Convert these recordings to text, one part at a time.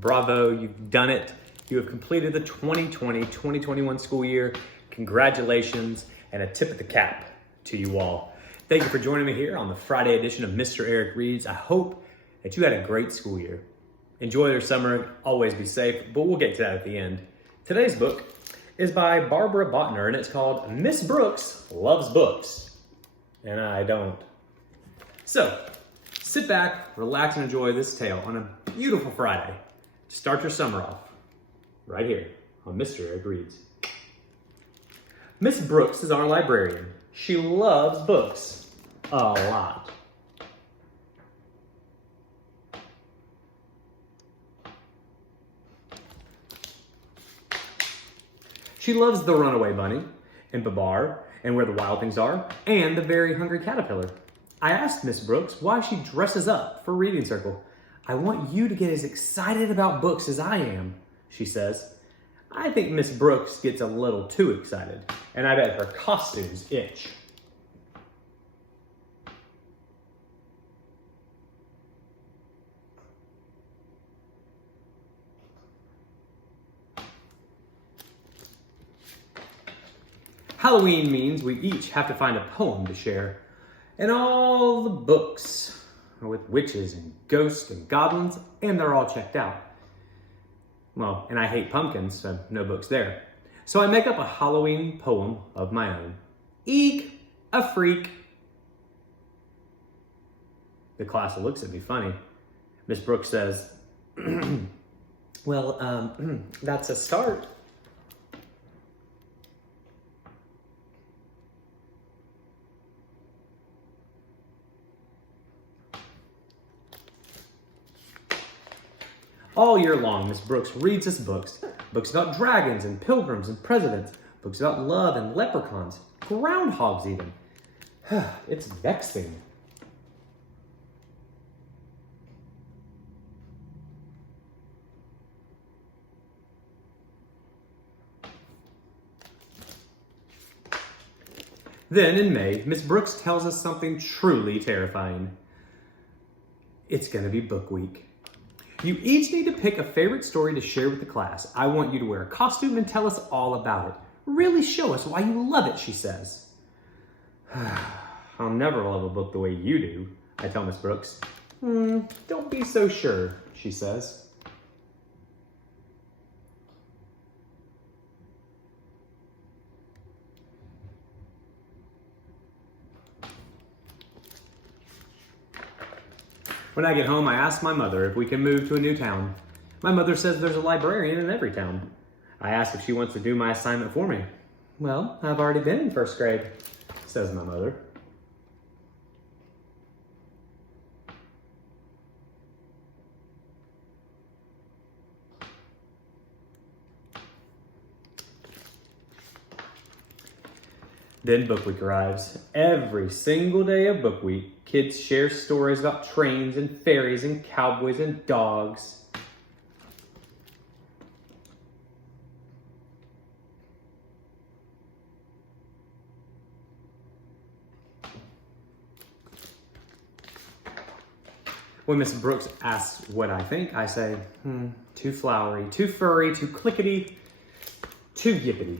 Bravo, you've done it. You have completed the 2020-2021 school year. Congratulations, and a tip of the cap to you all. Thank you for joining me here on the Friday edition of Mr. Eric Reads. I hope that you had a great school year. Enjoy your summer, always be safe, but we'll get to that at the end. Today's book is by Barbara Bottner, and it's called Miss Brooks Loves Books, and I don't. So, sit back, relax, and enjoy this tale on a beautiful Friday. Start your summer off right here on Mr. Eric Reads. Miss Brooks is our librarian. She loves books a lot. She loves The Runaway Bunny, and Babar, and Where the Wild Things Are, and The Very Hungry Caterpillar. I asked Miss Brooks why she dresses up for reading circle. I want you to get as excited about books as I am, she says. I think Miss Brooks gets a little too excited, and I bet her costumes itch. Halloween means we each have to find a poem to share. And all the books are with witches and ghosts and goblins, and they're all checked out. Well, and I hate pumpkins, so no books there. So I make up a Halloween poem of my own. Eek, a freak. The class looks at me funny. Miss Brooks says, well, that's a start. All year long, Miss Brooks reads us books. Books about dragons and pilgrims and presidents. Books about love and leprechauns. Groundhogs even. It's vexing. Then in May, Miss Brooks tells us something truly terrifying. It's gonna be book week. You each need to pick a favorite story to share with the class. I want you to wear a costume and tell us all about it. Really show us why you love it, she says. I'll never love a book the way you do, I tell Miss Brooks. Don't be so sure, she says. When I get home, I ask my mother if we can move to a new town. My mother says there's a librarian in every town. I ask if she wants to do my assignment for me. Well, I've already been in first grade, says my mother. Then book week arrives. Every single day of book week, kids share stories about trains and fairies and cowboys and dogs. When Miss Brooks asks what I think, I say, too flowery, too furry, too clickety, too yippity.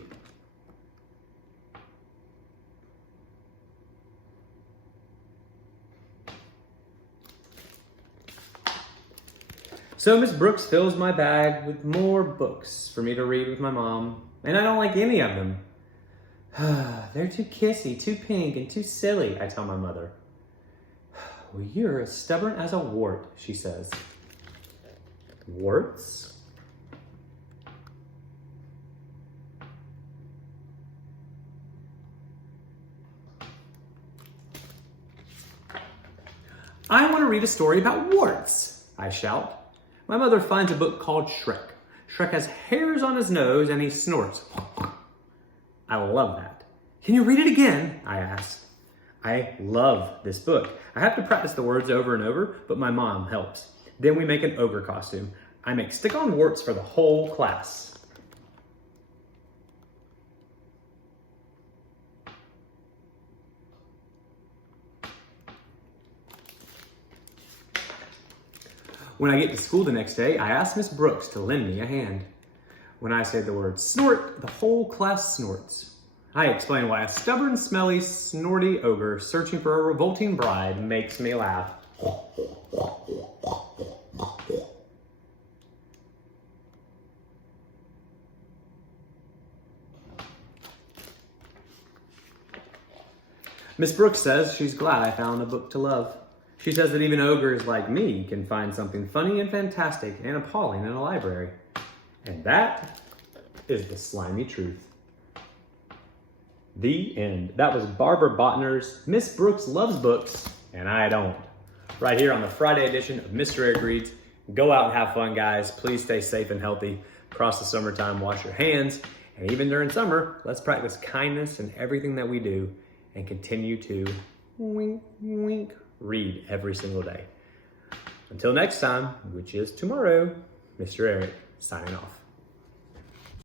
So Miss Brooks fills my bag with more books for me to read with my mom, and I don't like any of them. They're too kissy, too pink, and too silly, I tell my mother. Well, you're as stubborn as a wart, she says. Warts? I want to read a story about warts, I shout. My mother finds a book called Shrek. Shrek has hairs on his nose and he snorts. I love that. Can you read it again? I asked. I love this book. I have to practice the words over and over, but my mom helps. Then we make an ogre costume. I make stick-on warts for the whole class. When I get to school the next day, I ask Miss Brooks to lend me a hand. When I say the word snort, the whole class snorts. I explain why a stubborn, smelly, snorty ogre searching for a revolting bride makes me laugh. Miss Brooks says she's glad I found a book to love. She says that even ogres like me can find something funny and fantastic and appalling in a library. And that is the slimy truth. The end. That was Barbara Bottner's Miss Brooks Loves Books, and I Don't. Right here on the Friday edition of Mr. Eric Reads. Go out and have fun, guys. Please stay safe and healthy. Across the summertime, wash your hands. And even during summer, let's practice kindness in everything that we do and continue to wink, wink, read every single day. Until next time, which is tomorrow, Mr. Eric signing off.